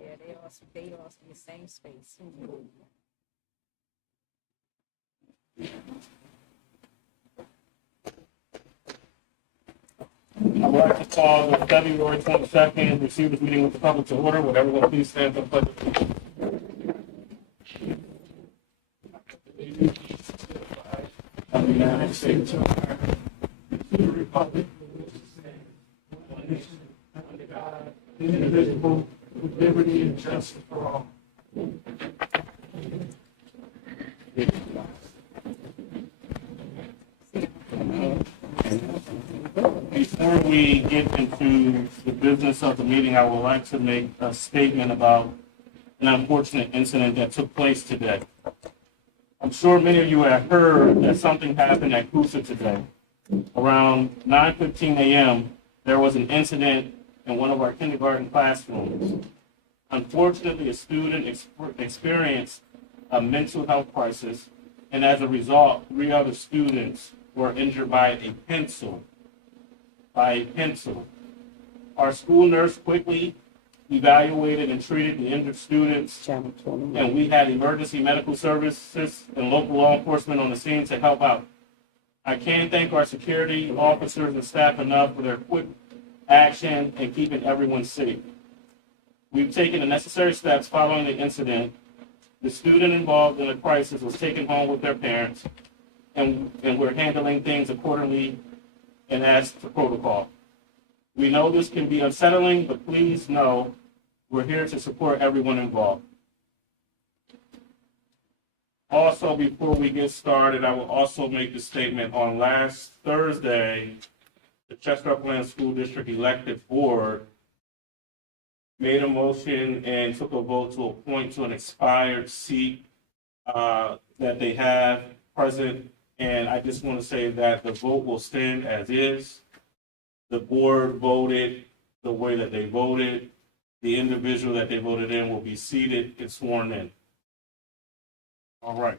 Yeah, they all in the same space. I would like to call the February 22nd Receivers Meeting with the public to order. Would everyone please stand for the pledge of allegiance? Of the United States of America, to the republic, one nation, under God, indivisible, with liberty and justice for all. Before we get into the business of the meeting, I would like to make a statement about an unfortunate incident that took place today. I'm sure many of you have heard that something happened at Coosa today. Around 9:15 a.m., there was an incident in one of our kindergarten classrooms. Unfortunately, a student experienced a mental health crisis, and as a result, 3 other students were injured by a pencil. Our school nurse quickly evaluated and treated the injured students, and we had emergency medical services and local law enforcement on the scene to help out. I can't thank our security officers and staff enough for their quick action and keeping everyone safe. We've taken the necessary steps following the incident. The student involved in the crisis was taken home with their parents, and we're handling things accordingly and as to protocol. We know this can be unsettling, but please know we're here to support everyone involved. Also, before we get started, I will also make a statement. On last Thursday, the Chester Upland School District Elected Board made a motion and took a vote to appoint to an expired seat that they have present. And I just want to say that the vote will stand as is. The board voted the way that they voted. The individual that they voted in will be seated and sworn in. All right.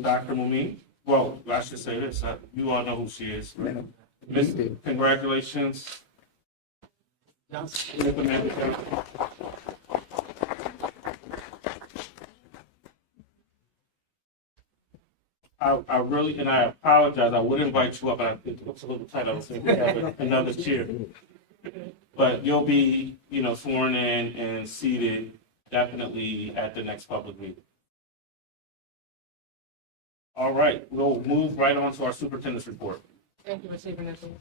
Dr. Mumeen, well, I should say this. You all know who she is. Right? Miss, congratulations. I really, and I apologize, I would invite you up, but it looks a little tight, I was thinking we have another chair. But you'll be, sworn in and seated definitely at the next public meeting. All right, we'll move right on to our superintendent's report. Thank you, Mr. Superintendent.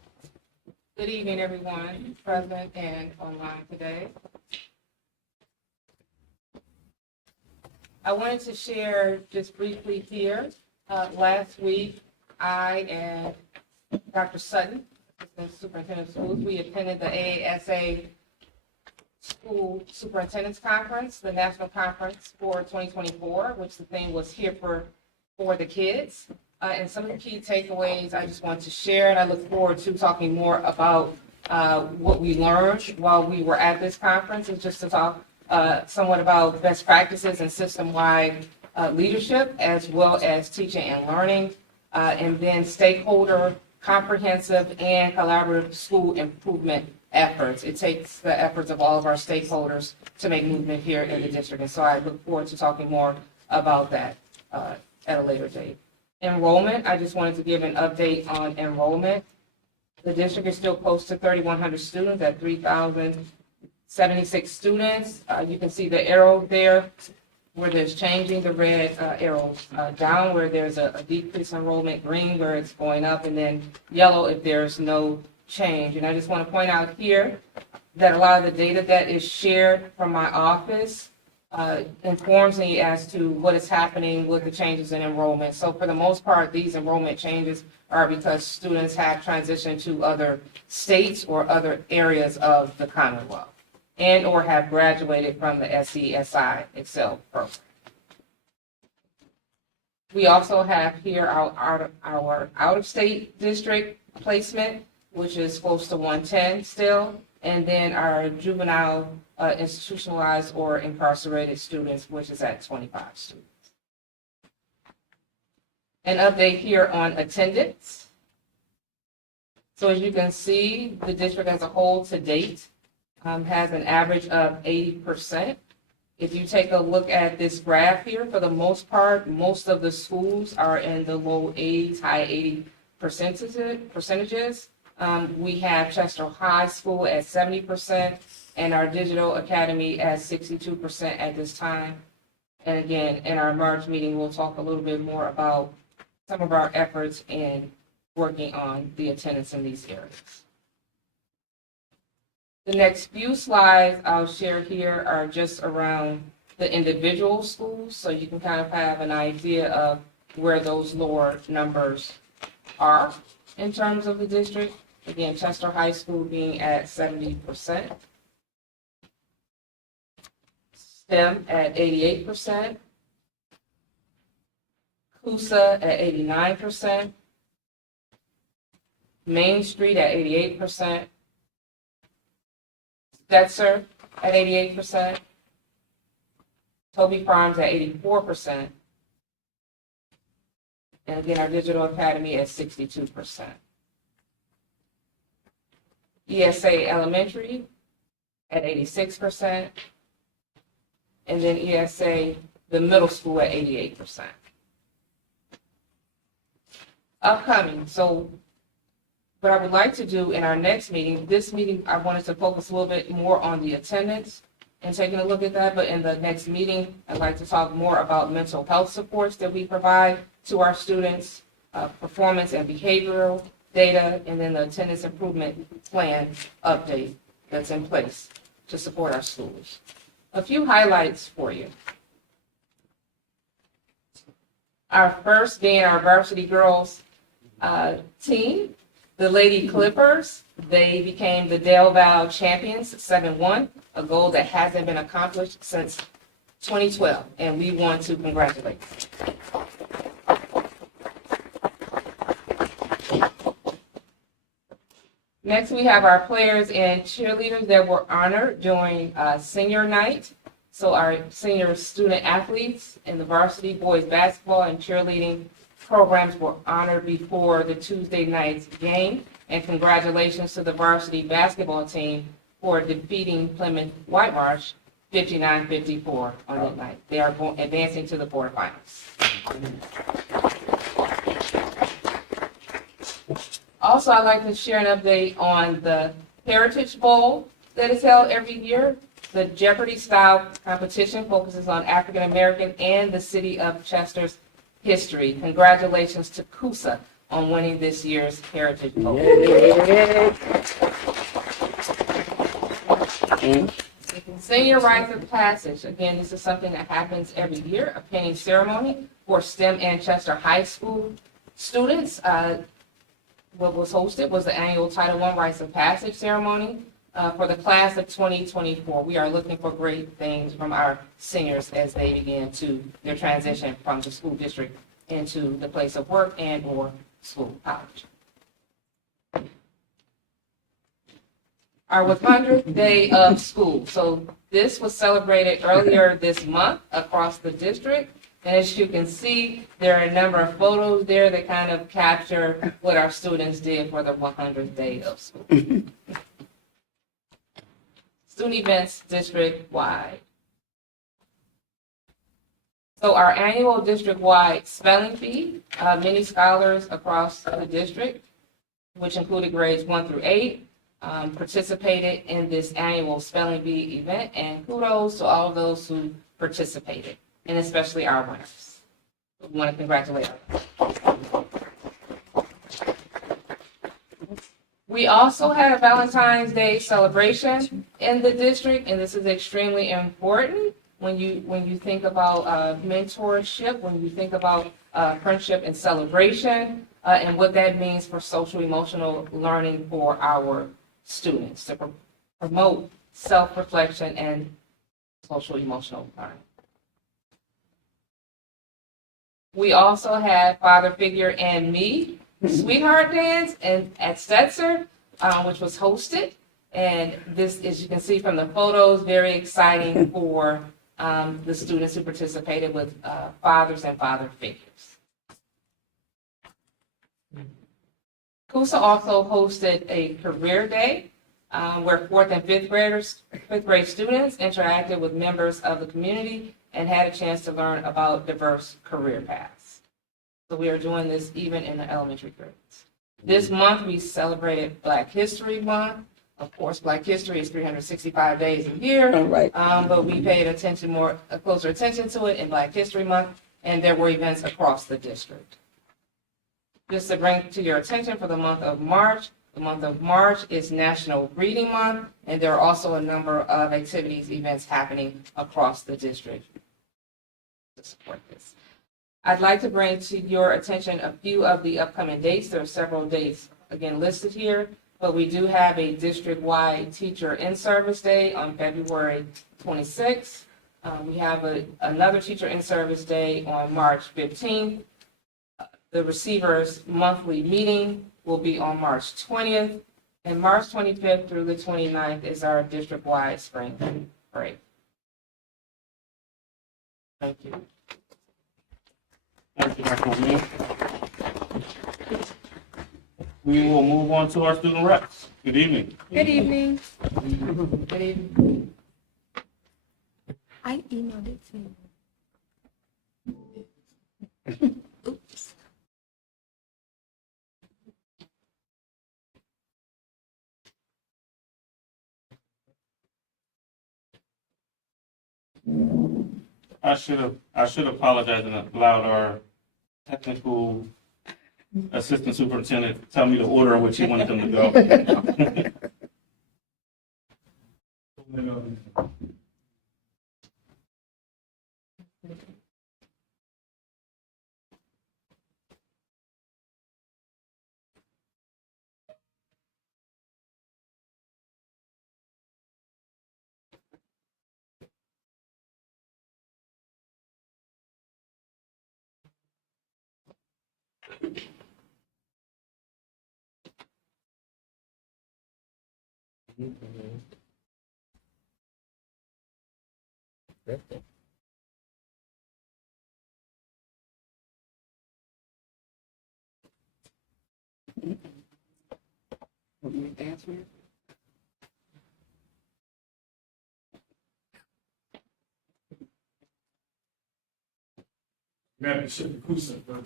Good evening, everyone present and online today. I wanted to share just briefly here. Last week, I and Dr. Sutton, Assistant Superintendent of Schools, we attended the AASA School Superintendent's Conference, the National Conference for 2024, which the theme was Here for the Kids. And some of the key takeaways I just want to share, and I look forward to talking more about what we learned while we were at this conference, and just to talk somewhat about best practices and system-wide leadership, as well as teaching and learning, and then stakeholder, comprehensive, and collaborative school improvement efforts. It takes the efforts of all of our stakeholders to make movement here in the district, and so I look forward to talking more about that at a later date. Enrollment, I just wanted to give an update on enrollment. The district is still close to 3,100 students at 3,076 students. You can see the arrow there where there's changing, the red arrow down where there's a decrease in enrollment, green where it's going up, and then yellow if there's no change. And I just want to point out here that a lot of the data that is shared from my office informs me as to what is happening with the changes in enrollment. So for the most part, these enrollment changes are because students have transitioned to other states or other areas of the Commonwealth, and or have graduated from the SESI Excel program. We also have here our out-of-state district placement, which is close to 110 still, and then our juvenile institutionalized or incarcerated students, which is at 25 students. An update here on attendance. So as you can see, the district as a whole to date has an average of 80%. If you take a look at this graph here, for the most part, most of the schools are in the low 80s, high 80 percentages. We have Chester High School at 70% and our digital academy at 62% at this time. And again, in our March meeting, we'll talk a little bit more about some of our efforts in working on the attendance in these areas. The next few slides I'll share here are just around the individual schools, so you can kind of have an idea of where those lower numbers are in terms of the district. Again, Chester High School being at 70%, STEM at 88%, Coosa at 89%, Main Street at 88%, Stetzer at 88%, Toby Farms at 84%, and again, our digital academy at 62%. ESA Elementary at 86%, and then ESA, the middle school at 88%. Upcoming, so what I would like to do in our next meeting, this meeting, I wanted to focus a little bit more on the attendance and taking a look at that, but in the next meeting, I'd like to talk more about mental health supports that we provide to our students, performance and behavioral data, and then the attendance improvement plan update that's in place to support our schools. A few highlights for you. Our first being our varsity girls team, the Lady Clippers. They became the Del Val champions, 7-1, a goal that hasn't been accomplished since 2012, and we want to congratulate them. Next, we have our players and cheerleaders that were honored during senior night. So our senior student athletes in the varsity boys basketball and cheerleading programs were honored before the Tuesday night's game. And congratulations to the varsity basketball team for defeating Plymouth White Marsh 59-54 on that night. They are advancing to the quarterfinals. Also, I'd like to share an update on the Heritage Bowl that is held every year. The Jeopardy-style competition focuses on African American and the city of Chester's history. Congratulations to Coosa on winning this year's Heritage Bowl. Senior rites of passage. Again, this is something that happens every year, a pinning ceremony for STEM and Chester High School students. What was hosted was the annual Title I Rites of Passage ceremony for the class of 2024. We are looking for great things from our seniors as they begin their transition from the school district into the place of work and or school, college. Our 100th day of school. So this was celebrated earlier this month across the district. And as you can see, there are a number of photos there that kind of capture what our students did for the 100th day of school. Student events district-wide. So our annual district-wide spelling bee, many scholars across the district, which included grades 1 through 8, participated in this annual spelling bee event, and kudos to all of those who participated, and especially our winners. We want to congratulate them. We also had a Valentine's Day celebration in the district, and this is extremely important when you think about mentorship, when you think about friendship and celebration, and what that means for social emotional learning for our students to promote self-reflection and social emotional learning. We also had Father Figure and Me Sweetheart Dance at Stetzer, which was hosted. And this, as you can see from the photos, very exciting for the students who participated with fathers and father figures. Coosa also hosted a career day where fourth and fifth grade students interacted with members of the community and had a chance to learn about diverse career paths. So we are doing this even in the elementary grades. This month, we celebrated Black History Month. Of course, Black history is 365 days a year. Right. But we paid closer attention to it in Black History Month, and there were events across the district. Just to bring to your attention for the month of March is National Reading Month, and there are also a number of activities, events happening across the district to support this. I'd like to bring to your attention a few of the upcoming dates. There are several dates, again, listed here, but we do have a district-wide Teacher in-Service Day on February 26th. We have another Teacher in-Service Day on March 15th. The Receivers Monthly Meeting will be on March 20th, and March 25th through the 29th is our district-wide spring break. Thank you. Thank you, Dr. O'Neill. We will move on to our student reps. Good evening. Good evening. Good evening. I emailed it to you. Oops. I should apologize and allowed our technical assistant superintendent to tell me the order in which he wanted them to go.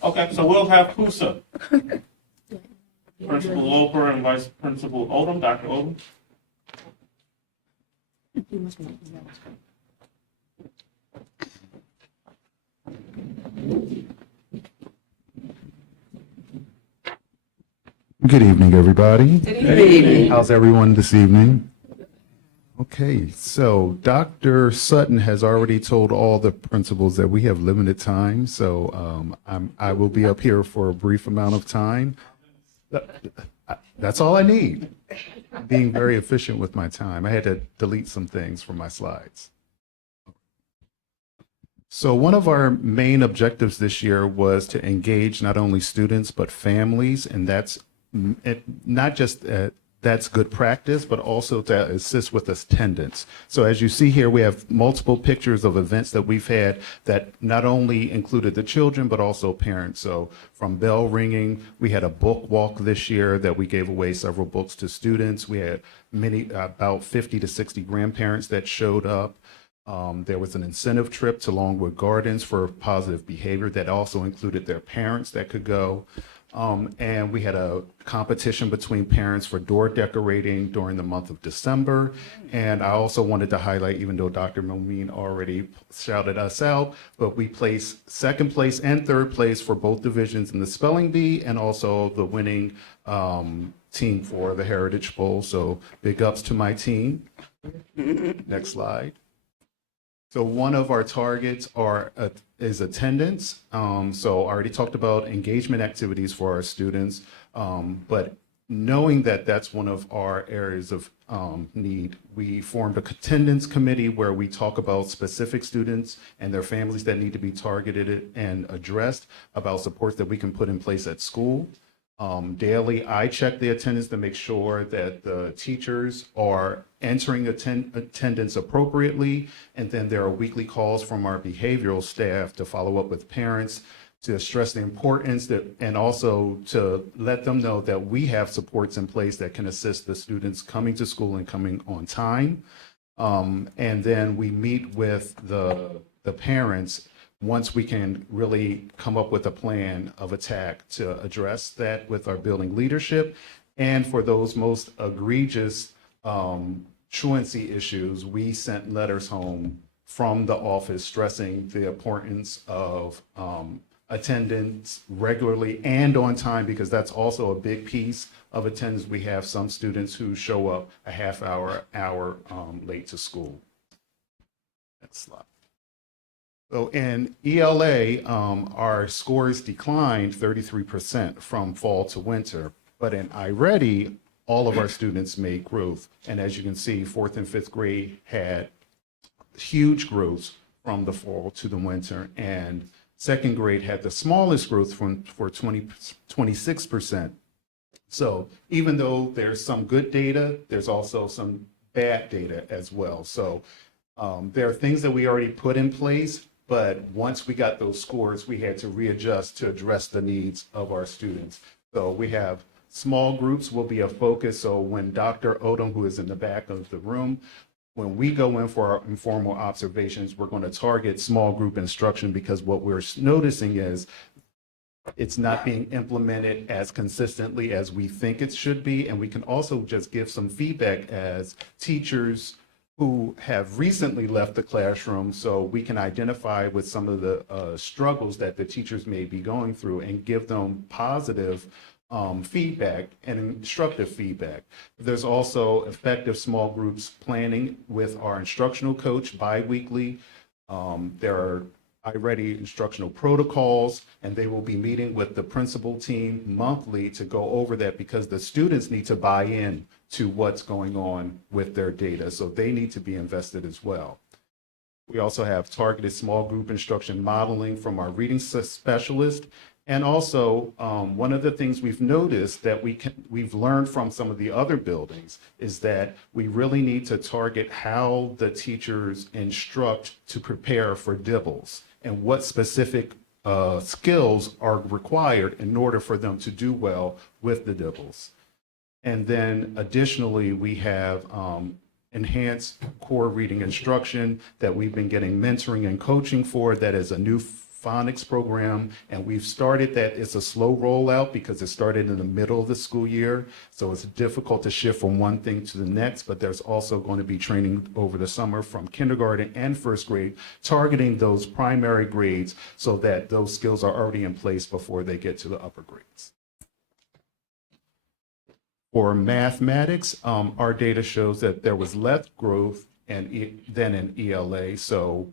Okay, so we'll have Kusa. Principal Loper and Vice Principal Odom, Dr. Odom. Good evening, everybody. Good evening. How's everyone this evening? Okay, so Dr. Sutton has already told all the principals that we have limited time, so I will be up here for a brief amount of time. That's all I need. Being very efficient with my time. I had to delete some things from my slides. So one of our main objectives this year was to engage not only students but families, and that's not just that's good practice, but also to assist with attendance. So as you see here, we have multiple pictures of events that we've had that not only included the children, but also parents. So from bell ringing, we had a book walk this year that we gave away several books to students. We had about 50 to 60 grandparents that showed up. There was an incentive trip to Longwood Gardens for positive behavior that also included their parents that could go. And we had a competition between parents for door decorating during the month of December. And I also wanted to highlight, even though Dr. Momine already shouted us out, but we placed second place and third place for both divisions in the spelling bee and also the winning team for the Heritage Bowl. So big ups to my team. Next slide. So one of our targets is attendance. So I already talked about engagement activities for our students, but knowing that that's one of our areas of need, we formed a attendance committee where we talk about specific students and their families that need to be targeted and addressed, about supports that we can put in place at school. Daily, I check the attendance to make sure that the teachers are entering attendance appropriately. And then there are weekly calls from our behavioral staff to follow up with parents to stress the importance that, and also to let them know that we have supports in place that can assist the students coming to school and coming on time. And then we meet with the parents once we can really come up with a plan of attack to address that with our building leadership. And for those most egregious truancy issues, we sent letters home from the office stressing the importance of attendance regularly and on time, because that's also a big piece of attendance. We have some students who show up a half hour late to school. Next slide. So in ELA, our scores declined 33% from fall to winter, but in iReady, all of our students made growth. And as you can see, 4th and 5th grade had huge growth from the fall to the winter, and 2nd grade had the smallest growth for 26%. So even though there's some good data, there's also some bad data as well. So there are things that we already put in place, but once we got those scores, we had to readjust to address the needs of our students. So we have small groups will be a focus. So when Dr. Odom, who is in the back of the room, when we go in for our informal observations, we're going to target small group instruction, because what we're noticing is it's not being implemented as consistently as we think it should be. And we can also just give some feedback as teachers who have recently left the classroom, so we can identify with some of the struggles that the teachers may be going through and give them positive feedback and instructive feedback. There's also effective small groups planning with our instructional coach bi-weekly. There are iReady instructional protocols, and they will be meeting with the principal team monthly to go over that, because the students need to buy in to what's going on with their data. So they need to be invested as well. We also have targeted small group instruction modeling from our reading specialist. And also, one of the things we've noticed that we've learned from some of the other buildings is that we really need to target how the teachers instruct to prepare for DIBELS and what specific skills are required in order for them to do well with the DIBELS. And then additionally, we have enhanced core reading instruction that we've been getting mentoring and coaching for. That is a new phonics program, and we've started that. It's a slow rollout because it started in the middle of the school year, so it's difficult to shift from one thing to the next, but there's also going to be training over the summer from kindergarten and 1st grade, targeting those primary grades so that those skills are already in place before they get to the upper grades. For mathematics, our data shows that there was less growth than in ELA, so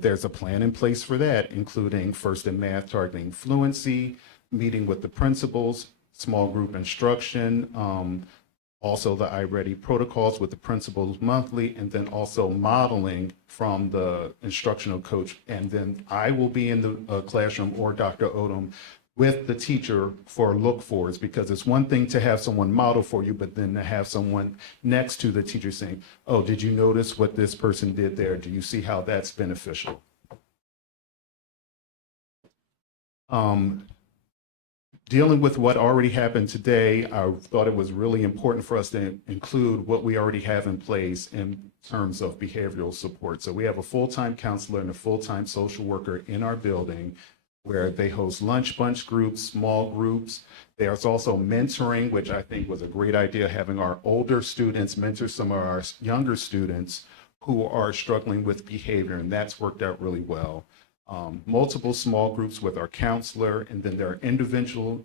there's a plan in place for that, including First in Math targeting fluency, meeting with the principals, small group instruction, also the iReady protocols with the principals monthly, and then also modeling from the instructional coach. And then I will be in the classroom, or Dr. Odom, with the teacher for look-fors, because it's one thing to have someone model for you, but then to have someone next to the teacher saying, oh, did you notice what this person did there? Do you see how that's beneficial? Dealing with what already happened today, I thought it was really important for us to include what we already have in place in terms of behavioral support. So we have a full-time counselor and a full-time social worker in our building, where they host lunch bunch groups, small groups. There's also mentoring, which I think was a great idea, having our older students mentor some of our younger students who are struggling with behavior, and that's worked out really well. Multiple small groups with our counselor, and then there are individual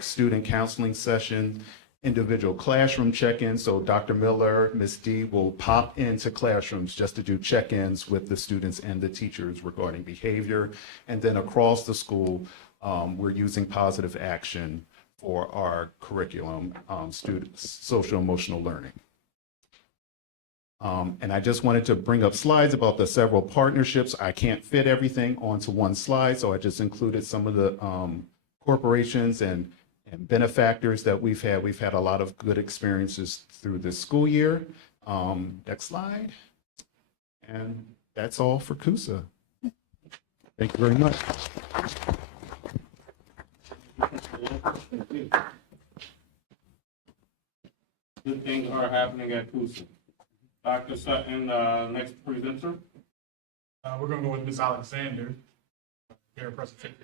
student counseling sessions, individual classroom check-ins. So Dr. Miller, Ms. D will pop into classrooms just to do check-ins with the students and the teachers regarding behavior. And then across the school, we're using positive action for our curriculum, social emotional learning. And I just wanted to bring up slides about the several partnerships. I can't fit everything onto one slide, so I just included some of the corporations and benefactors that we've had. We've had a lot of good experiences through this school year. Next slide. And that's all for CUSA. Thank you very much. Good things are happening at Coosa. Dr. Sutton, next presenter. We're going to go with Ms. Alexander. Here, presentation.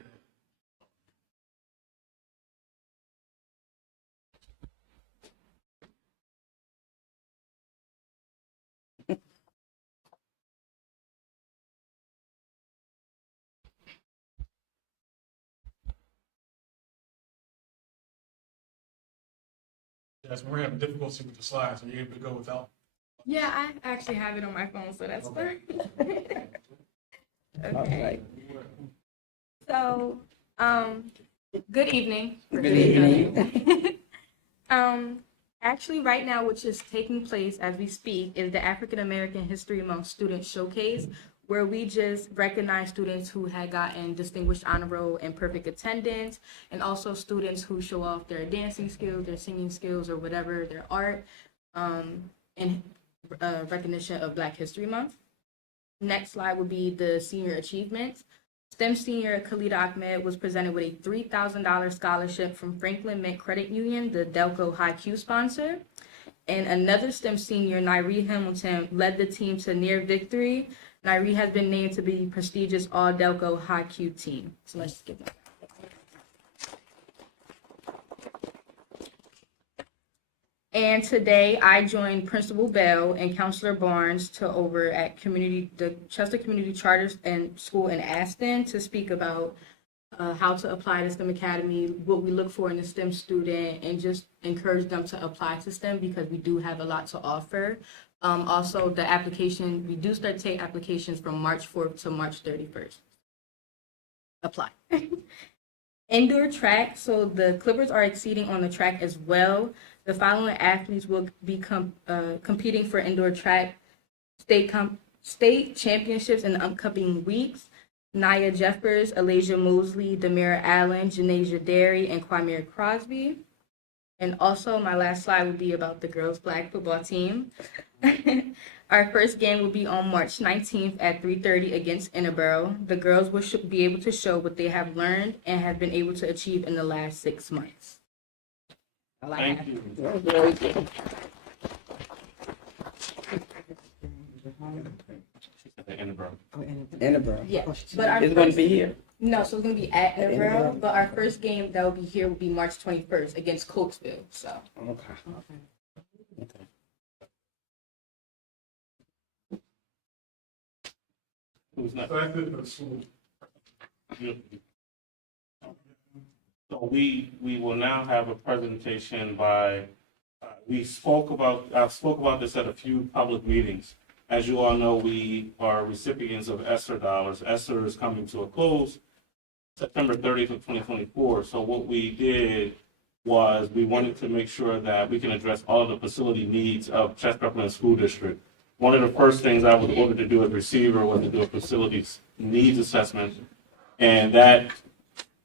Yes, we're having difficulty with the slides. Are you able to go without? Yeah, I actually have it on my phone, so that's fine. Okay. So, good evening. Good evening. Actually, right now, which is taking place as we speak, is the African American History Month Student Showcase, where we just recognize students who had gotten distinguished honor roll and perfect attendance, and also students who show off their dancing skills, their singing skills, or whatever, their art, in recognition of Black History Month. Next slide would be the senior achievements. STEM senior Khalida Ahmed was presented with a $3,000 scholarship from Franklin Mint Credit Union, the Delco High Q sponsor. And another STEM senior, Nyree Hamilton, led the team to near victory. Nyree has been named to be prestigious All Delco High Q team. So let's skip that. And today I joined Principal Bell and Counselor Barnes to over at the Chester Community Charter and School in Aston to speak about how to apply to STEM Academy, what we look for in a STEM student, and just encourage them to apply to STEM because we do have a lot to offer. Also, the application, we do start to take applications from March 4th to March 31st. Apply. Indoor track, so the Clippers are exceeding on the track as well. The following athletes will be competing for indoor track state championships in the upcoming weeks. Nia Jeffers, Alasia Mosley, Demira Allen, Janasia Derry, and Quamir Crosby. And also, my last slide would be about the girls' flag football team. Our first game will be on March 19th at 3:30 against Innaborough. The girls will be able to show what they have learned and have been able to achieve in the last 6 months. All I Thank have. you. Very good. Edinburgh. Edinburgh. Yeah, but our It's going to first, be here. no, so it's gonna be at Innaborough, Innaborough. but our first game that will be here will be March 21st against Cokesville. So. Okay. Okay. Who's next? So that's it for the school. So we will now have a presentation by, I spoke about this at a few public meetings. As you all know, we are recipients of ESSER dollars. ESSER is coming to a close September 30th of 2024. So what we did was we wanted to make sure that we can address all of the facility needs of Chester Upland School District. One of the first things I was ordered to do as receiver was to do a facilities needs assessment. And that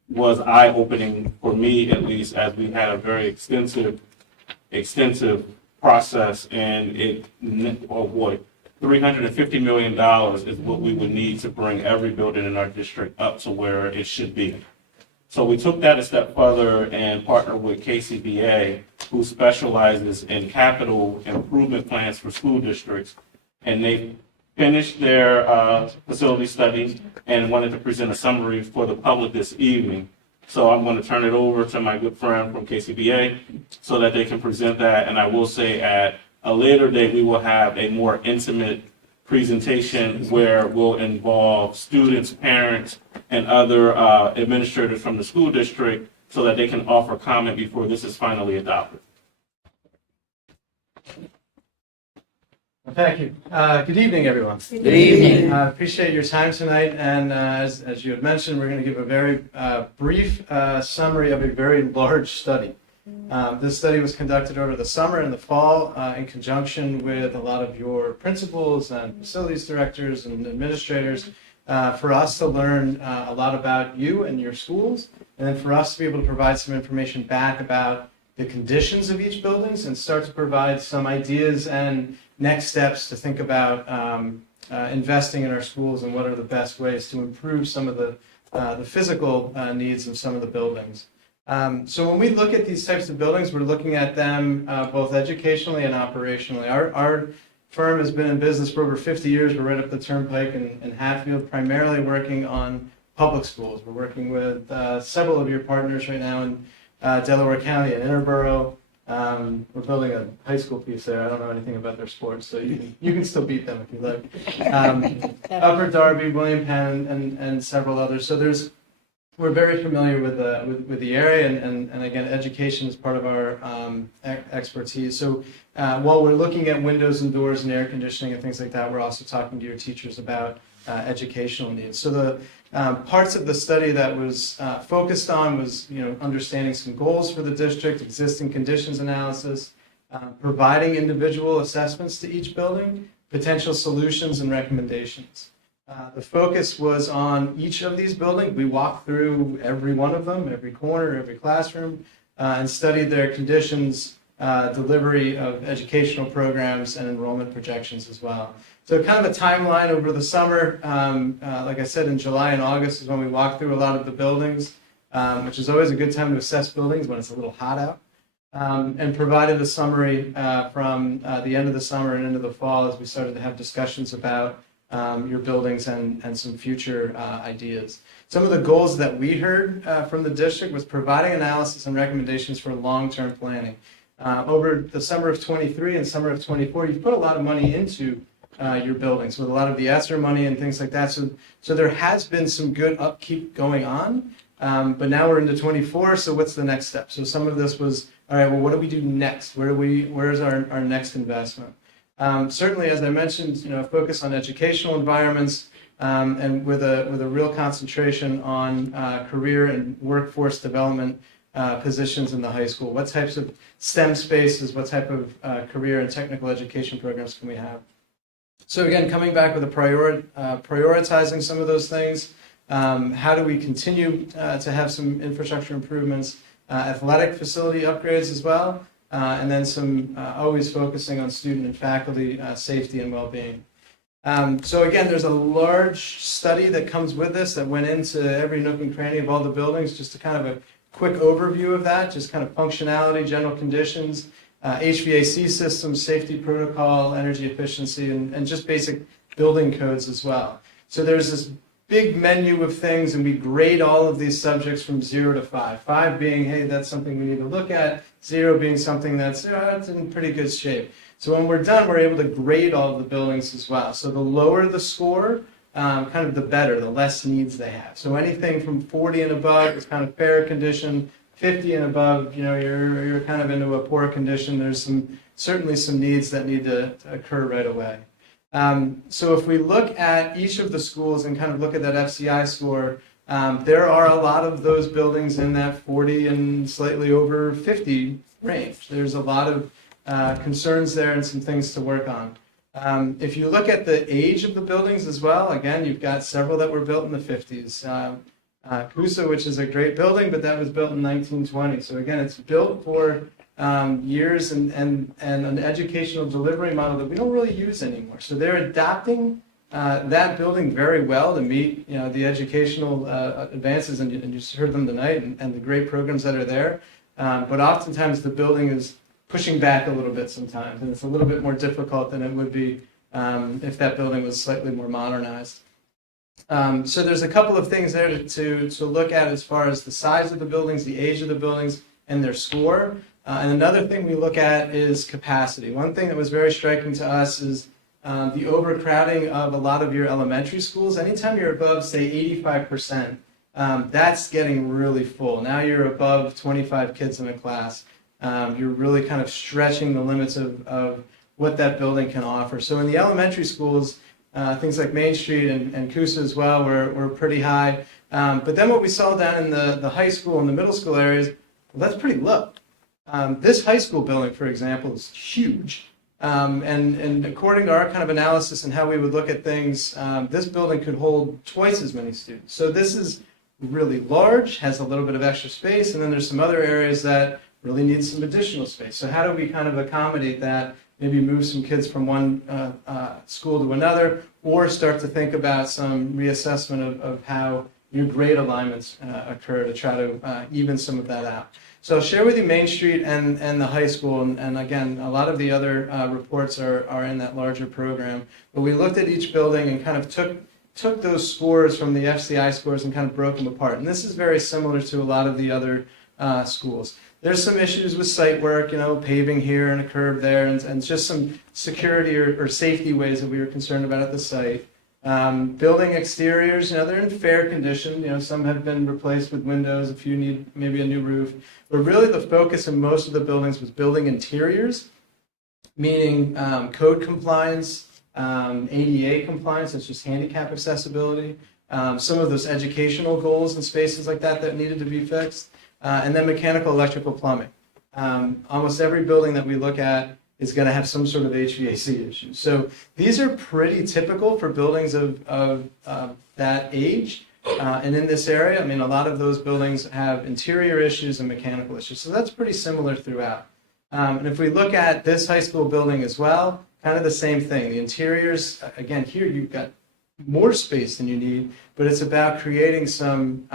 was eye-opening for me, at least, as we had a very extensive process, and oh boy, $350 million is what we would need to bring every building in our district up to where it should be. So we took that a step further and partnered with KCBA, who specializes in capital improvement plans for school districts, and they finished their facility study and wanted to present a summary for the public this evening. So I'm going to turn it over to my good friend from KCBA so that they can present that. And I will say at a later date, we will have a more intimate presentation where we'll involve students, parents, and other administrators from the school district so that they can offer comment before this is finally adopted. Well, thank you. Good evening, everyone. Good evening. Appreciate your time tonight. And as you had mentioned, we're going to give a very brief summary of a very large study. This study was conducted over the summer and the fall in conjunction with a lot of your principals and facilities directors and administrators for us to learn a lot about you and your schools, and then for us to be able to provide some information back about the conditions of each buildings and start to provide some ideas and next steps to think about investing in our schools and what are the best ways to improve some of the physical needs of some of the buildings. So when we look at these types of buildings, we're looking at them both educationally and operationally. Our firm has been in business for over 50 years. We're right up the turnpike in Hatfield, primarily working on public schools. We're working with several of your partners right now in Delaware County and Interborough. We're building a high school piece there. I don't know anything about their sports, so you can still beat them if you like. Upper Darby, William Penn, and several others. So we're very familiar with the area, and again, education is part of our expertise. So while we're looking at windows and doors and air conditioning and things like that, we're also talking to your teachers about educational needs. So the parts of the study that was focused on was, understanding some goals for the district, existing conditions analysis, providing individual assessments to each building, potential solutions and recommendations. The focus was on each of these buildings. We walked through every one of them, every corner, every classroom, and studied their conditions, delivery of educational programs, and enrollment projections as well. So kind of a timeline over the summer. Like I said, in July and August is when we walked through a lot of the buildings, which is always a good time to assess buildings when it's a little hot out, and provided a summary from the end of the summer and into the fall as we started to have discussions about your buildings and some future ideas. Some of the goals that we heard from the district was providing analysis and recommendations for long-term planning. Over the summer of 23 and summer of 24, you've put a lot of money into your buildings with a lot of the ESSER money and things like that. So there has been some good upkeep going on, but now we're into 24, so what's the next step? So some of this was, all right, well, what do we do next? Where's our next investment? Certainly, as I mentioned, focus on educational environments and with a real concentration on career and workforce development positions in the high school. What types of STEM spaces, what type of career and technical education programs can we have? So again, coming back with prioritizing some of those things, how do we continue to have some infrastructure improvements, athletic facility upgrades as well, and then some always focusing on student and faculty safety and well-being. So again, there's a large study that comes with this that went into every nook and cranny of all the buildings, just to kind of a quick overview of that, just kind of functionality, general conditions, HVAC systems, safety protocol, energy efficiency, and just basic building codes as well. So there's this big menu of things, and we grade all of these subjects from 0 to 5. 5 being, hey, that's something we need to look at. 0 being something that's in pretty good shape. So when we're done, we're able to grade all of the buildings as well. So the lower the score, kind of the better, the less needs they have. So anything from 40 and above is kind of fair condition. 50 and above, you're kind of into a poor condition. There's certainly some needs that need to occur right away. So if we look at each of the schools and kind of look at that FCI score, there are a lot of those buildings in that 40 and slightly over 50 range. There's a lot of concerns there and some things to work on. If you look at the age of the buildings as well, again, you've got several that were built in the 50s. Coosa, which is a great building, but that was built in 1920. So again, it's built for years and an educational delivery model that we don't really use anymore. So they're adapting that building very well to meet the educational advances, and you just heard them tonight, and the great programs that are there. But oftentimes the building is pushing back a little bit sometimes, and it's a little bit more difficult than it would be if that building was slightly more modernized. So there's a couple of things there to look at as far as the size of the buildings, the age of the buildings, and their score. And another thing we look at is capacity. One thing that was very striking to us is the overcrowding of a lot of your elementary schools. Anytime you're above, say, 85%, that's getting really full. Now you're above 25 kids in a class. You're really kind of stretching the limits of what that building can offer. So in the elementary schools, things like Main Street and Coosa as well were pretty high. But then what we saw down in the high school and the middle school areas, well, that's pretty low. This high school building, for example, is huge. And according to our kind of analysis and how we would look at things, this building could hold twice as many students. So this is really large, has a little bit of extra space, and then there's some other areas that really need some additional space. So how do we kind of accommodate that? Maybe move some kids from one school to another, or start to think about some reassessment of how your grade alignments occur to try to even some of that out. So I'll share with you Main Street and the high school, and again, a lot of the other reports are in that larger program. But we looked at each building and kind of took those scores from the FCI scores and kind of broke them apart. And this is very similar to a lot of the other schools. There's some issues with site work, paving here and a curb there, and just some security or safety ways that we were concerned about at the site. Building exteriors, they're in fair condition. Some have been replaced with windows, a few need maybe a new roof. But really the focus in most of the buildings was building interiors, meaning code compliance, ADA compliance, that's just handicap accessibility, some of those educational goals and spaces like that needed to be fixed, and then mechanical, electrical, plumbing. Almost every building that we look at is going to have some sort of HVAC issue. So these are pretty typical for buildings of that age. And in this area, a lot of those buildings have interior issues and mechanical issues. So that's pretty similar throughout. And if we look at this high school building as well, kind of the same thing. The interiors, again, here you've got more space than you need, but it's about creating some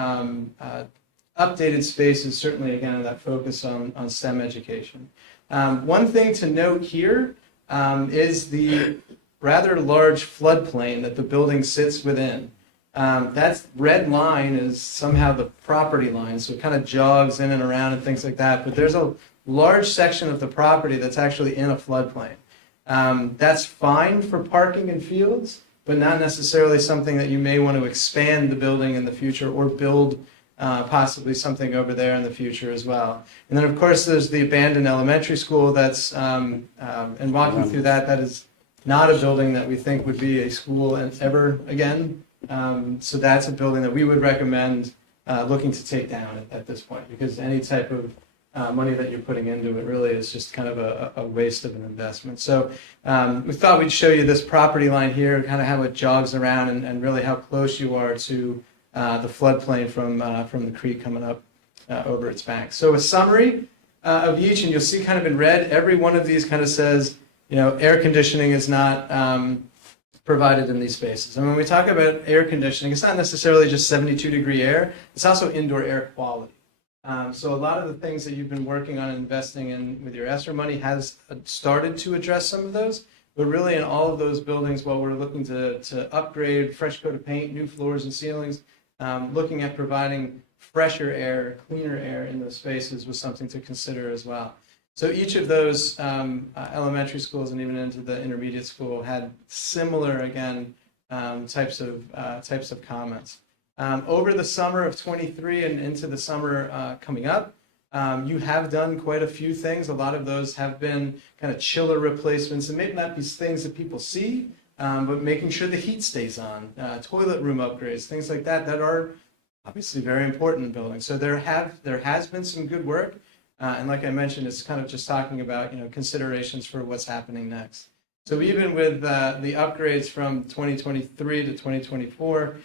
updated spaces, certainly, again, that focus on STEM education. One thing to note here is the rather large floodplain that the building sits within. That red line is somehow the property line, so it kind of jogs in and around and things like that, but there's a large section of the property that's actually in a floodplain. That's fine for parking and fields, but not necessarily something that you may want to expand the building in the future or build possibly something over there in the future as well. And then, of course, there's the abandoned elementary school that's, and walking through that is not a building that we think would be a school ever again. So that's a building that we would recommend looking to take down at this point, because any type of money that you're putting into it really is just kind of a waste of an investment. So we thought we'd show you this property line here, kind of how it jogs around and really how close you are to the floodplain from the creek coming up over its banks. So a summary of each, and you'll see kind of in red, every one of these kind of says, air conditioning is not provided in these spaces. And when we talk about air conditioning, it's not necessarily just 72-degree air, it's also indoor air quality. So a lot of the things that you've been working on and investing in with your ESSER money has started to address some of those. But really in all of those buildings, while we're looking to upgrade, fresh coat of paint, new floors and ceilings, looking at providing fresher air, cleaner air in those spaces was something to consider as well. So each of those elementary schools and even into the intermediate school had similar, again, types of comments. Over the summer of 23 and into the summer coming up, you have done quite a few things. A lot of those have been kind of chiller replacements, and maybe not these things that people see, but making sure the heat stays on, toilet room upgrades, things like that are obviously very important in buildings. So there has been some good work. And like I mentioned, it's kind of just talking about considerations for what's happening next. So even with the upgrades from 2023 to 2024,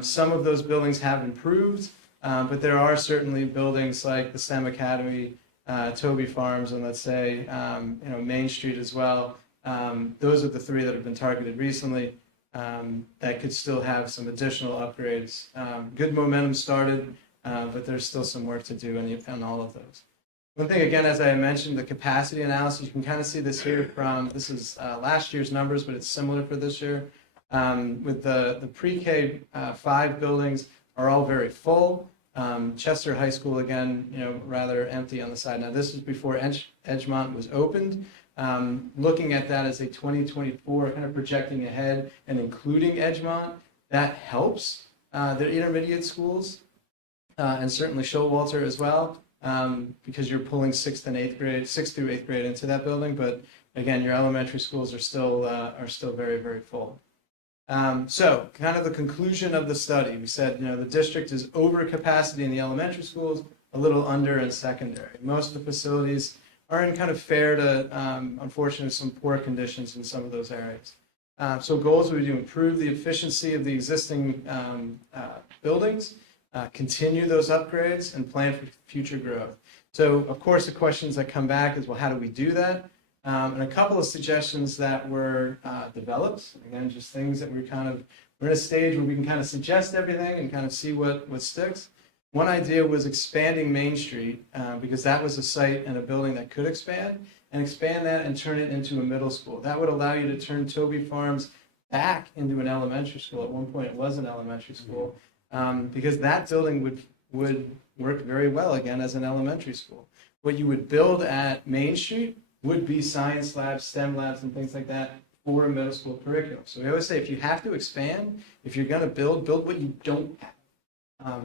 some of those buildings have improved, but there are certainly buildings like the STEM Academy, Toby Farms, and let's say Main Street as well. Those are the three that have been targeted recently that could still have some additional upgrades. Good momentum started, but there's still some work to do on all of those. One thing, again, as I mentioned, the capacity analysis, you can kind of see this here this is last year's numbers, but it's similar for this year. With the pre-K 5 buildings are all very full. Chester High School, again, rather empty on the side. Now, this was before Edgemont was opened. Looking at that as a 2024, kind of projecting ahead and including Edgemont, that helps the intermediate schools and certainly Showalter as well. Because you're pulling 6th through 8th grade into that building, but again, your elementary schools are still very, very full. So, kind of the conclusion of the study, we said the district is over capacity in the elementary schools, a little under in secondary. Most of the facilities are in kind of fair to, unfortunately, some poor conditions in some of those areas. So, goals would be to improve the efficiency of the existing buildings. Continue those upgrades and plan for future growth. So, of course, the questions that come back is, well, how do we do that? And a couple of suggestions that were developed, again, just things that we're kind of we're in a stage where we can kind of suggest everything and kind of see what sticks. One idea was expanding Main Street because that was a site and a building that could expand, and expand that and turn it into a middle school. That would allow you to turn Toby Farms back into an elementary school. At one point, it was an elementary school because that building would work very well again as an elementary school. What you would build at Main Street would be science labs, STEM labs, and things like that for a middle school curriculum. So we always say if you have to expand, if you're going to build what you don't have.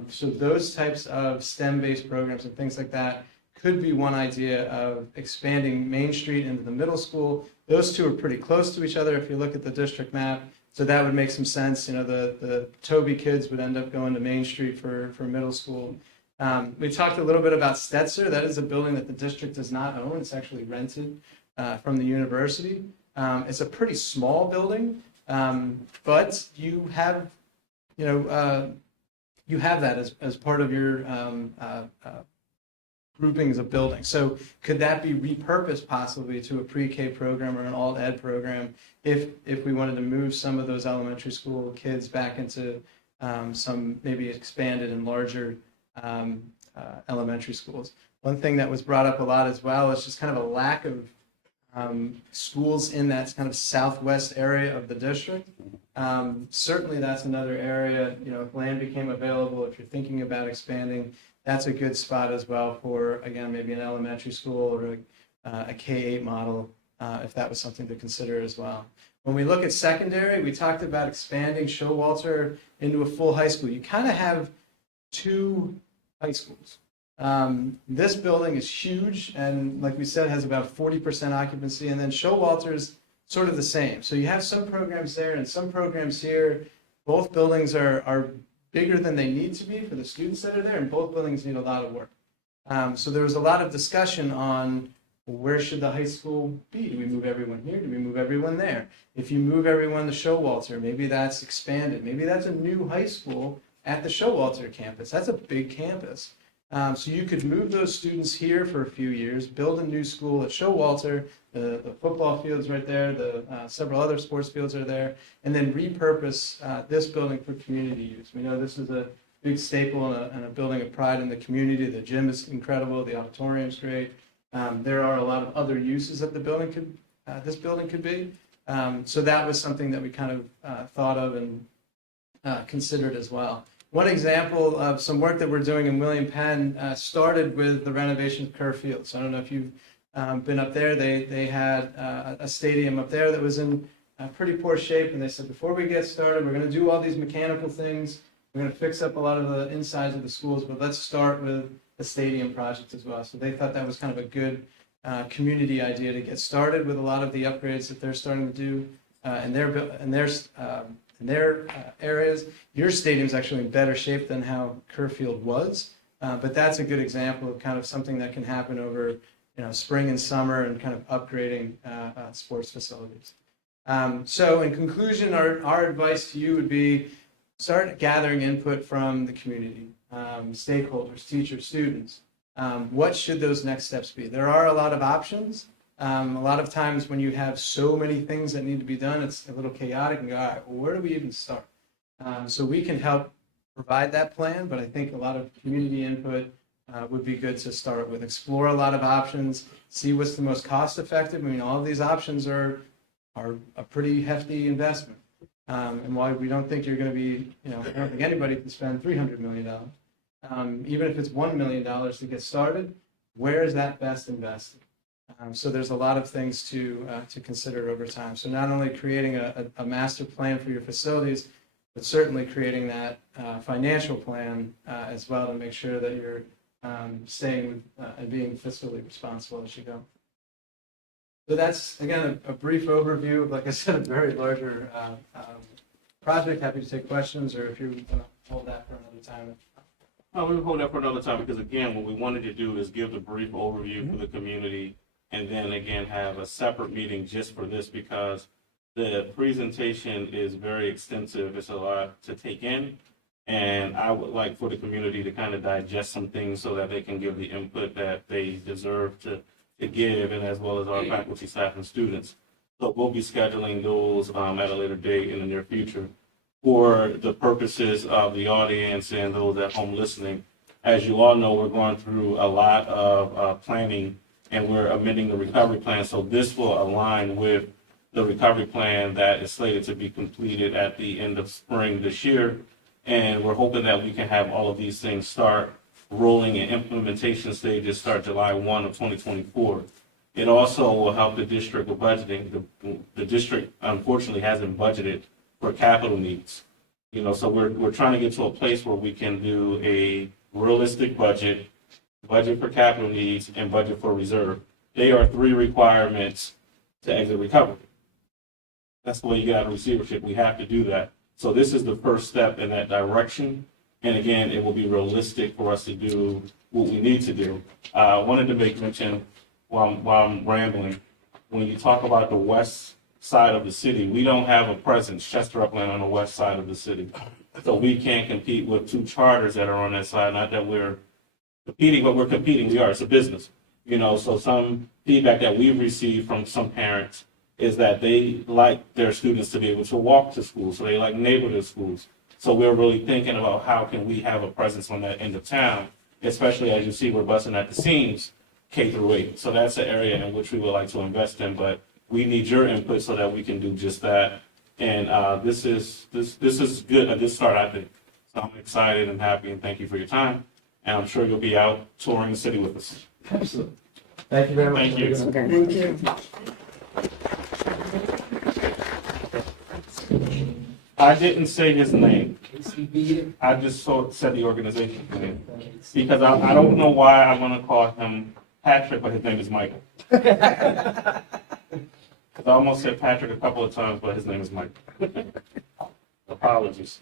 So those types of STEM-based programs and things like that could be one idea of expanding Main Street into the middle school. Those two are pretty close to each other if you look at the district map. So that would make some sense. You know, the Toby kids would end up going to Main Street for middle school. We talked a little bit about Stetzer. That is a building that the district does not own. It's actually rented from the university. It's a pretty small building, but you have, you have that as part of your groupings of buildings. So could that be repurposed possibly to a pre-K program or an alt-ed program if we wanted to move some of those elementary school kids back into some maybe expanded and larger elementary schools? One thing that was brought up a lot as well is just kind of a lack of schools in that kind of southwest area of the district. Certainly that's another area, if land became available, if you're thinking about expanding, that's a good spot as well for, again, maybe an elementary school or a K-8 model, if that was something to consider as well. When we look at secondary, we talked about expanding Showalter into a full high school. You kind of have two high schools. This building is huge and, like we said, has about 40% occupancy, and then Showalter's sort of the same. So you have some programs there and some programs here. Both buildings are bigger than they need to be for the students that are there, and both buildings need a lot of work. So there was a lot of discussion on where should the high school be? Do we move everyone here? Do we move everyone there? If you move everyone to Showalter, maybe that's expanded. Maybe that's a new high school at the Showalter campus. That's a big campus. So you could move those students here for a few years, build a new school at Showalter, the football field's right there, the several other sports fields are there, and then repurpose this building for community use. We know this is a big staple and a building of pride in the community. The gym is incredible, the auditorium's great. There are a lot of other uses that this building could be. So that was something that we kind of thought of and considered as well. One example of some work that we're doing in William Penn started with the renovation of Kerr Field. So I don't know if you've been up there. They had a stadium up there that was in pretty poor shape, and they said, before we get started, we're going to do all these mechanical things. We're going to fix up a lot of the insides of the schools, but let's start with the stadium project as well. So they thought that was kind of a good community idea to get started with a lot of the upgrades that they're starting to do in their areas. Your stadium's actually in better shape than how Kerr Field was, but that's a good example of kind of something that can happen over spring and summer and kind of upgrading sports facilities. So in conclusion, our advice to you would be start gathering input from the community, stakeholders, teachers, students. What should those next steps be? There are a lot of options. A lot of times when you have so many things that need to be done, it's a little chaotic and go, all right, well, where do we even start? So we can help provide that plan, but I think a lot of community input would be good to start with. Explore a lot of options, see what's the most cost effective. I mean, all of these options are a pretty hefty investment. And while we don't think you're going to be, I don't think anybody can spend $300 million. Even if it's $1 million to get started, where is that best invested? So there's a lot of things to consider over time. So not only creating a master plan for your facilities, but certainly creating that financial plan as well to make sure that you're staying with and being fiscally responsible as you go. So that's, again, a brief overview of, like I said, a very larger project. Happy to take questions, or if you want to hold that for another time. We'll hold that for another time because, again, what we wanted to do is give the brief overview for the community and then, again, have a separate meeting just for this because the presentation is very extensive. It's a lot to take in. And I would like for the community to kind of digest some things so that they can give the input that they deserve to give, and as well as our faculty, staff, and students. So we'll be scheduling those at a later date in the near future. for the purposes of the audience and those at home listening, as you all know, we're going through a lot of planning and we're amending the recovery plan. So this will align with the recovery plan that is slated to be completed at the end of spring this year. And we're hoping that we can have all of these things start rolling and implementation stages start July 1 of 2024. It also will help the district with budgeting. The district unfortunately hasn't budgeted for capital needs. You know, so we're trying to get to a place where we can do a realistic budget for capital needs, and budget for reserve. They are 3 requirements to exit recovery. That's the way you get out of receivership. We have to do that. So this is the first step in that direction. And again, it will be realistic for us to do what we need to do. I wanted to make mention while I'm rambling, when you talk about the west side of the city, we don't have a presence, Chester Upland, on the west side of the city. So we can't compete with 2 charters that are on that side. Not that we're competing, but we're competing. We are. It's a business. You know, so some feedback that we've received from some parents is that they like their students to be able to walk to school. So they like neighborhood schools. So we're really thinking about how can we have a presence on that end of town, especially as you see we're busting at the seams K through 8. So that's an area in which we would like to invest in, but we need your input so that we can do just that. And this is good, a good start, I think. So I'm excited and happy, and thank you for your time. And I'm sure you'll be out touring the city with us. Absolutely. Thank you very much. Thank you. Thank you. I didn't say his name. I just said the organization's name. Because I don't know why I want to call him Patrick, but his name is Michael. Because I almost said Patrick a couple of times, but his name is Michael. Apologies.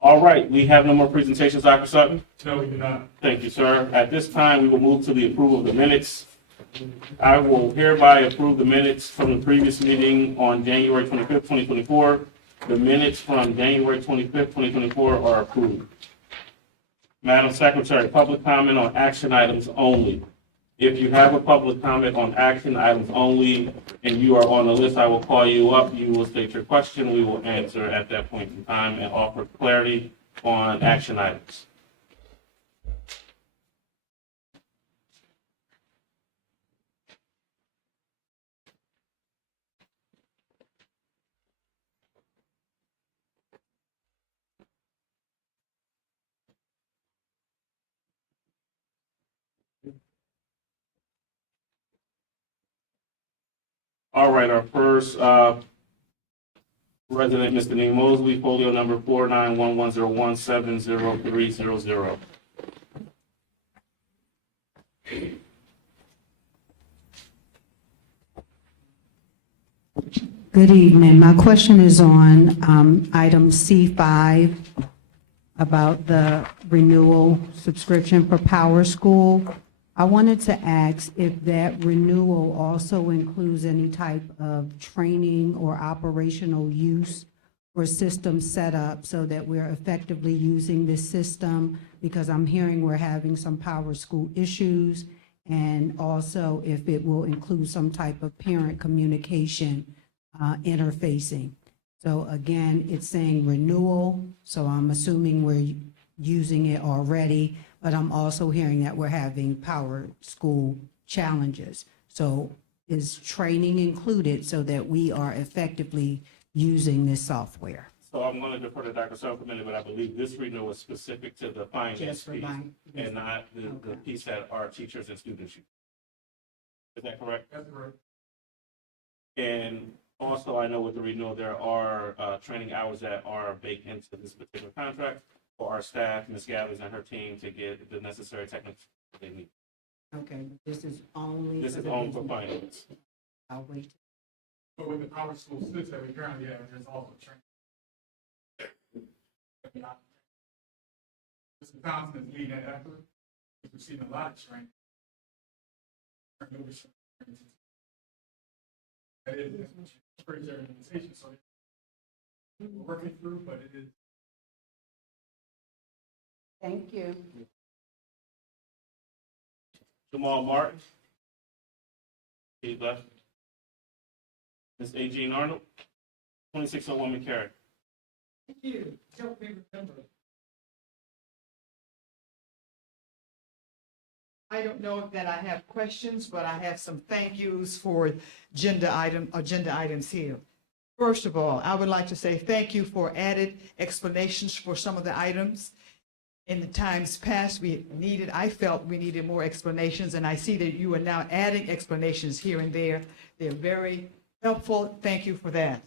All right, we have no more presentations, Dr. Sutton. No, we do not. Thank you, sir. At this time, we will move to the approval of the minutes. I will hereby approve the minutes from the previous meeting on January 25th, 2024. The minutes from January 25th, 2024 are approved. Madam Secretary, public comment on action items only. If you have a public comment on action items only and you are on the list, I will call you up. You will state your question. We will answer at that point in time and offer clarity on action items. All right, our first resident, Mr. Neil Mosley, folio number 491101700300. Good evening. My question is on item C5 about the renewal subscription for Power School. I wanted to ask if that renewal also includes any type of training or operational use or system setup so that we're effectively using this system, because I'm hearing we're having some Power School issues, and also if it will include some type of parent communication interfacing. So again, it's saying renewal, so I'm assuming we're using it already, but I'm also hearing that we're having Power School challenges. So is training included so that we are effectively using this software? So I'm going to defer to Dr. Sutton for a minute, but I believe this renewal is specific to the finance Just for piece buying- and not the Okay. piece that our teachers and students use. Is that correct? That's correct. And also, I know with the renewal, there are training hours that are baked into this particular contract for our staff, Ms. Gathers and her team, to get the necessary technical they need. Okay, but this is only. This for is the only for business. finance. I'll wait. But with the Power School 6 that we currently have, there's also training. Mr. Thompson is leading that effort. He's receiving a lot of training. That is, pretty their implementation, so we're working through, but it is. Thank you. Jamal Martin. He's left. Ms. A. Jean Arnold. 2601 McCarry. Thank you. Help me remember. I don't know if that I have questions, but I have some thank yous for agenda items here. First of all, I would like to say thank you for added explanations for some of the items. In the times past, I felt we needed more explanations, and I see that you are now adding explanations here and there. They're very helpful. Thank you for that.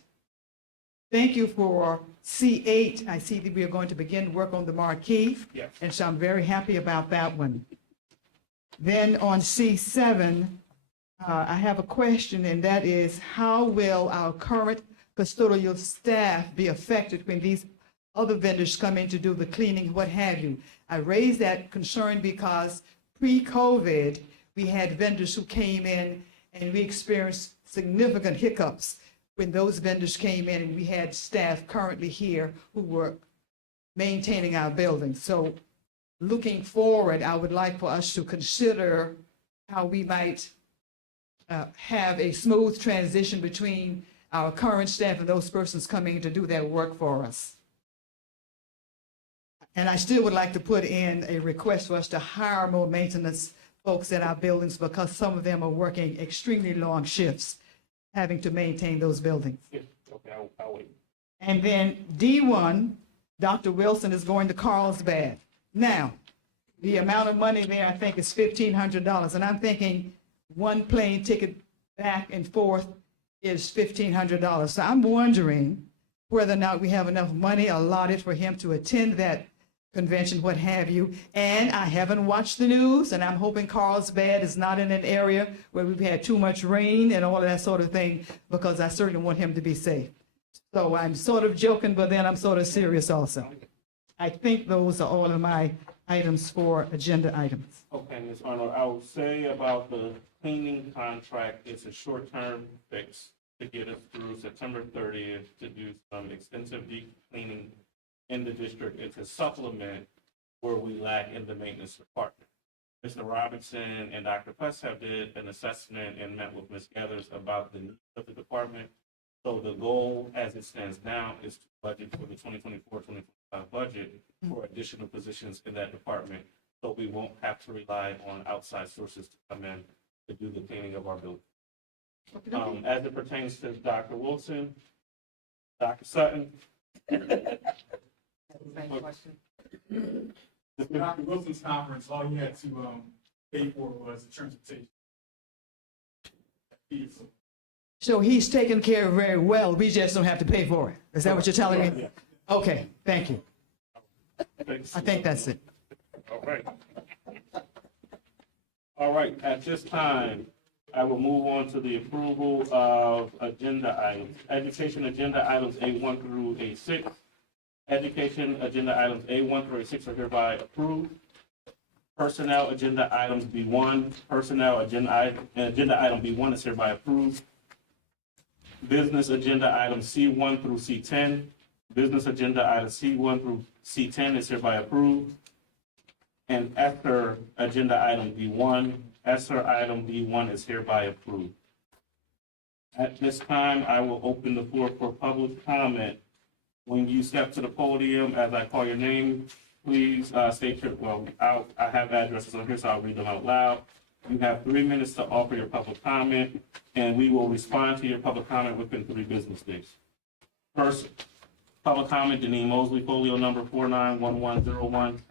Thank you for C8. I see that we are going to begin work on the marquee. Yes. And so I'm very happy about that one. Then on C7, I have a question, and that is, how will our current custodial staff be affected when these other vendors come in to do the cleaning, what have you? I raise that concern because pre-COVID, we had vendors who came in and we experienced significant hiccups when those vendors came in, and we had staff currently here who were maintaining our buildings. So looking forward, I would like for us to consider how we might have a smooth transition between our current staff and those persons coming in to do that work for us. And I still would like to put in a request for us to hire more maintenance folks at our buildings, because some of them are working extremely long shifts, having to maintain those buildings. Yes, okay, I'll wait. And then D1, Dr. Wilson is going to Carlsbad. Now, the amount of money there, I think, is $1,500. And I'm thinking one plane ticket back and forth is $1,500. So I'm wondering whether or not we have enough money allotted for him to attend that convention, what have you. And I haven't watched the news, and I'm hoping Carlsbad is not in an area where we've had too much rain and all of that sort of thing, because I certainly want him to be safe. So I'm sort of joking, but then I'm sort of serious also. I think those are all of my items for agenda items. Okay, Ms. Arnold, I will say about the cleaning contract, it's a short-term fix to get us through September 30th to do some extensive deep cleaning in the district. It's a supplement where we lack in the maintenance department. Mr. Robinson and Dr. Puss have did an assessment and met with Ms. Gathers about the needs of the department. So the goal, as it stands now, is to budget for the 2024-2025 budget for additional positions in that department, so we won't have to rely on outside sources to come in to do the cleaning of our building. As it pertains to Dr. Wilson, Dr. Sutton, Same question. Dr. Wilson's conference, all you had to pay for was the transportation. Fees. So he's taken care of very well. We just don't have to pay for it. Is that what you're telling me? Yeah. Okay, thank you. Thanks. I think that's it. All right. All right, at this time, I will move on to the approval of agenda items. Education agenda items A1 through A6. Education agenda items A1 through A6 are hereby approved. Personnel agenda items B1, personnel agenda item B1 is hereby approved. Business agenda items C1 through C10. Business agenda item C1 through C10 is hereby approved. And ESSER agenda item B1, ESSER item B1 is hereby approved. At this time, I will open the floor for public comment. When you step to the podium, as I call your name, please state your, I have addresses on here, so I'll read them out loud. You have 3 minutes to offer your public comment, and we will respond to your public comment within 3 business days. First, public comment, Janine Mosley, folio number 4911017030.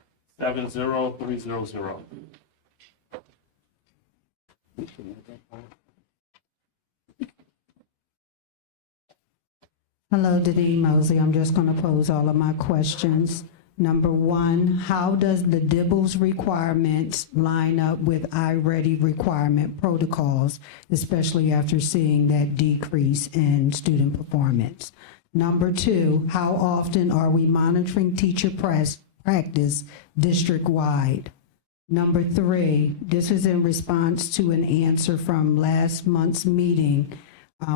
Hello, Deneen Mosley. I'm just going to pose all of my questions. Number one, how does the DIBELS requirements line up with iReady requirement protocols, especially after seeing that decrease in student performance? Number two, how often are we monitoring teacher practice district-wide? Number three, this is in response to an answer from last month's meeting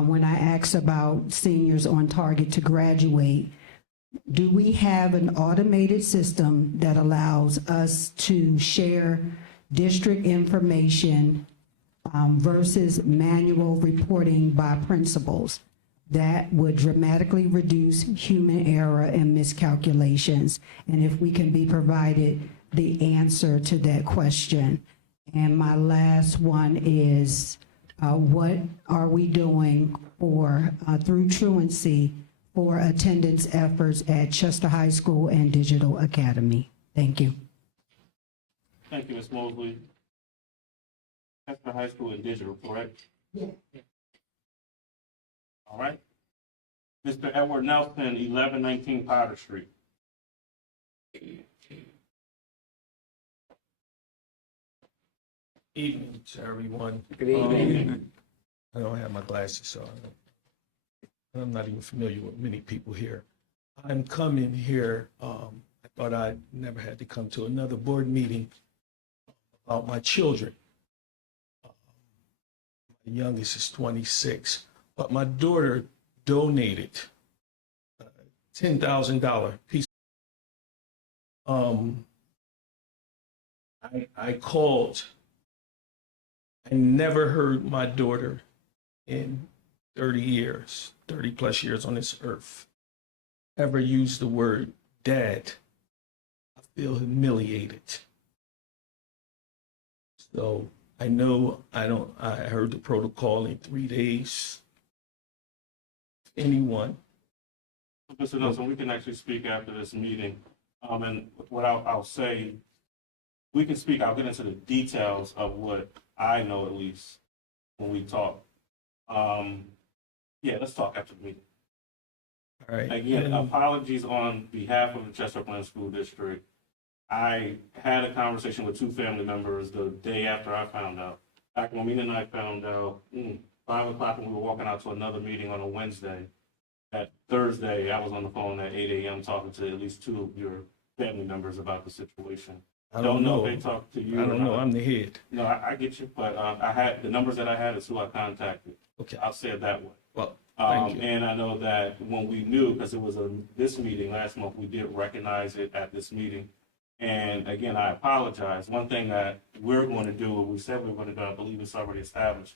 when I asked about seniors on target to graduate. Do we have an automated system that allows us to share district information versus manual reporting by principals? that would dramatically reduce human error and miscalculations. And if we can be provided the answer to that question. And my last one is, what are we doing for, through truancy, for attendance efforts at Chester High School and Digital Academy? Thank you. Thank you, Ms. Mosley. Chester High School and digital, correct? Yeah. All right. Mr. Edward Nelson, 1119 Potter Street. Evening to everyone. Good evening. I don't have my glasses, so I'm not even familiar with many people here. I'm coming here, I thought I never had to come to another board meeting about my children. My youngest is 26, but my daughter donated a $10,000 piece. I called. I never heard my daughter in 30 years, 30 plus years on this earth, ever use the word dad. I feel humiliated. So I know I heard the protocol in 3 days. Anyone. Mr. Nelson, we can actually speak after this meeting. And what I'll say, we can speak, I'll get into the details of what I know at least when we talk. Yeah, let's talk after the meeting. All right. Again, apologies on behalf of the Chester Upland School District. I had a conversation with two family members the day after I found out. Back when Mina and I found out, 5 o'clock when we were walking out to another meeting on a Wednesday. That Thursday, I was on the phone at 8 a.m. talking to at least 2 of your family members about the situation. I don't know. if they talked to you. I don't know. I'm the head. No, I get you, but I had the numbers that I had is who I contacted. Okay. I'll say it that way. Well, thank you. And I know that when we knew, because it was this meeting last month, we did recognize it at this meeting. And again, I apologize. One thing that we're going to do, what we said we were going to do, I believe it's already established,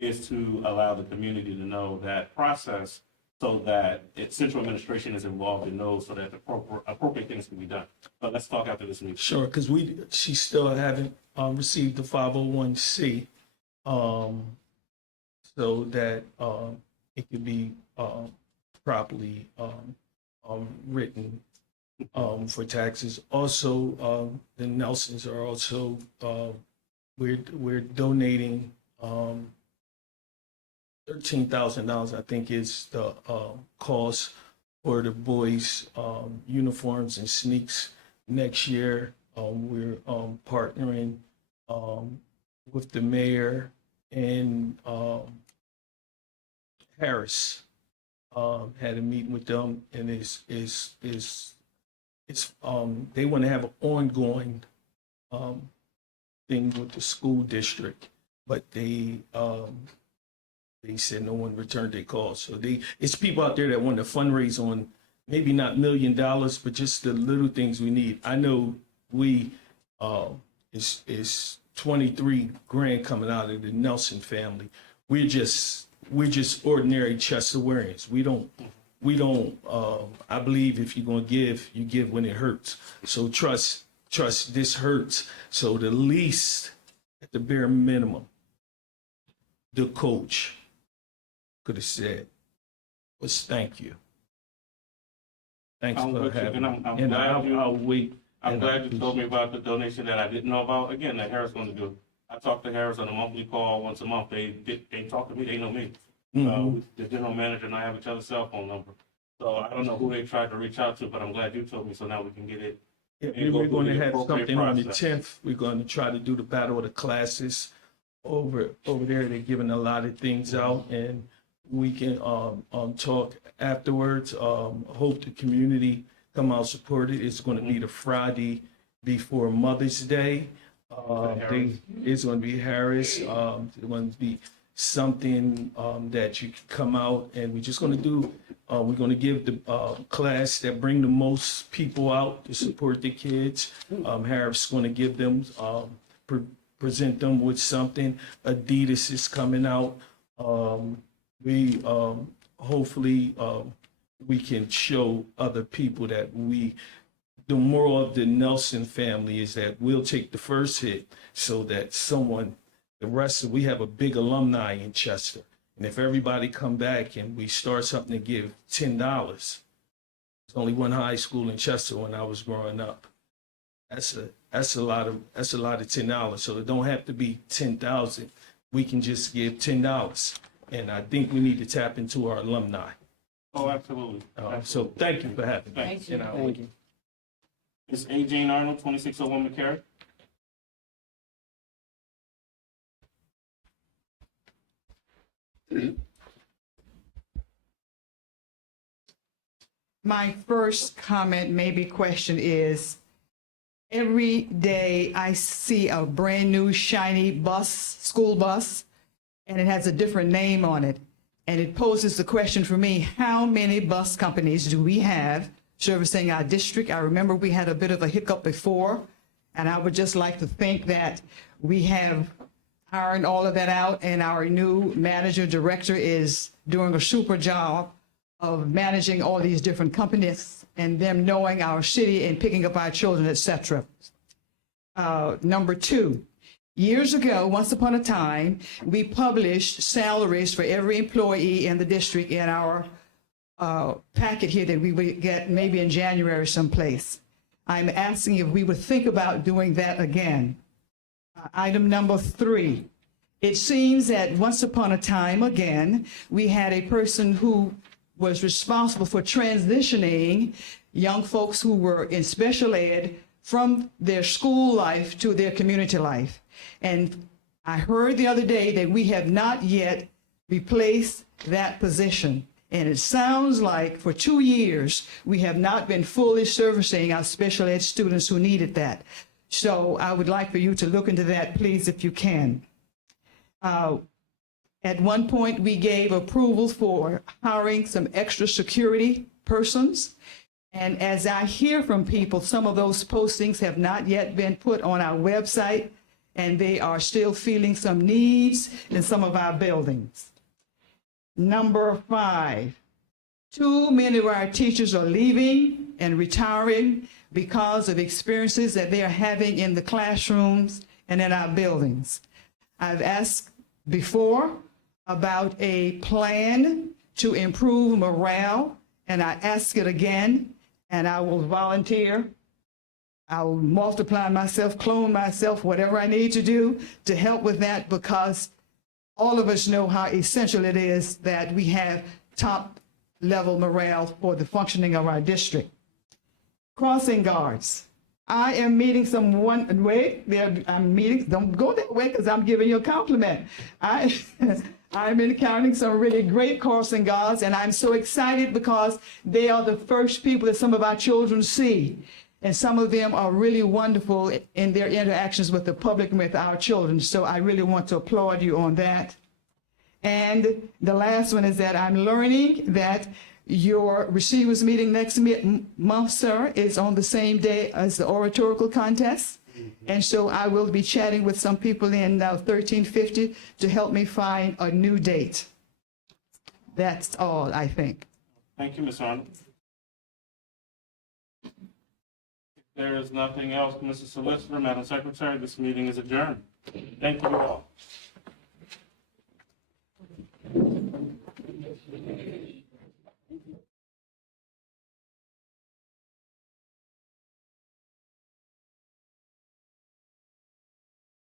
is to allow the community to know that process so that central administration is involved and knows so that the appropriate things can be done. But let's talk after this meeting. Sure, because she still haven't received the 501c, so that it could be properly written for taxes. Also, the Nelsons are also we're donating $13,000. I think is the cost for the boys' uniforms and sneaks next year. We're partnering with the mayor and Harris. Had a meeting with them, and they want to have an ongoing thing with the school district, but they said no one returned their calls. So it's people out there that want to fundraise on maybe not $1 million, but just the little things we need. I know it's 23 grand coming out of the Nelson family. We're just ordinary Chesterwarians. We don't, I believe if you're going to give, you give when it hurts. So trust this hurts. So the least, at the bare minimum, the coach could have said was thank you. Thanks I'm for with you, having me. and I'm And glad I'll wait. I'm glad you told me about the donation that I didn't know about. Again, that Harris going to do. I talk to Harris on a monthly call once a month. They talk to me. They know me. The general manager and I have each other's cell phone number. So I don't know who they tried to reach out to, but I'm glad you told me. So now we can get it. Yeah, and go we're going through to the have appropriate something on the process. 10th. We're going to try to do the battle of the classes over there. They're giving a lot of things out, and we can talk afterwards. Hope the community come out support it. It's going to be the Friday before Mother's Day. It's going to be Harris. It's going to be something that you can come out, and we're just going to do. We're going to give the class that bring the most people out to support the kids. Harris is going to give them, present them with something. Adidas is coming out. hopefully, we can show other people that the moral of the Nelson family is that we'll take the first hit so that we have a big alumni in Chester. And if everybody come back and we start something to give $10, there's only one high school in Chester when I was growing up. That's a lot of $10. So it don't have to be 10,000. We can just give $10. And I think we need to tap into our alumni. Oh, absolutely. So thank you for having me. Thanks. You know, Thank you. Ms. A. Jane Arnold, 2601 McCarry. My first comment, maybe question is, every day I see a brand new shiny bus, school bus, and it has a different name on it. And it poses the question for me, how many bus companies do we have servicing our district? I remember we had a bit of a hiccup before, and I would just like to think that we have ironed all of that out, and our new manager director is doing a super job of managing all these different companies and them knowing our city and picking up our children, etc. Number two, years ago, once upon a time, we published salaries for every employee in the district in our packet here that we would get maybe in January someplace. I'm asking if we would think about doing that again. Item number three, it seems that once upon a time, again, we had a person who was responsible for transitioning young folks who were in special ed from their school life to their community life. And I heard the other day that we have not yet replaced that position. And it sounds like for 2 years, we have not been fully servicing our special ed students who needed that. So I would like for you to look into that, please, if you can. At one point, we gave approval for hiring some extra security persons. And as I hear from people, some of those postings have not yet been put on our website, and they are still feeling some needs in some of our buildings. Number 5, too many of our teachers are leaving and retiring because of experiences that they are having in the classrooms and in our buildings. I've asked before about a plan to improve morale, and I ask it again, and I will volunteer. I will multiply myself, clone myself, whatever I need to do to help with that, because all of us know how essential it is that we have top level morale for the functioning of our district. Crossing guards. I am meeting don't go that way because I'm giving you a compliment. I'm encountering some really great crossing guards, and I'm so excited because they are the first people that some of our children see. And some of them are really wonderful in their interactions with the public and with our children. So I really want to applaud you on that. And the last one is that I'm learning that your receivers meeting next month, sir, is on the same day as the oratorical contest. And so I will be chatting with some people in 1350 to help me find a new date. That's all, I think. Thank you, Ms. Arnold. If there is nothing else, Mrs. Solicitor, Madam Secretary, this meeting is adjourned. Thank you all.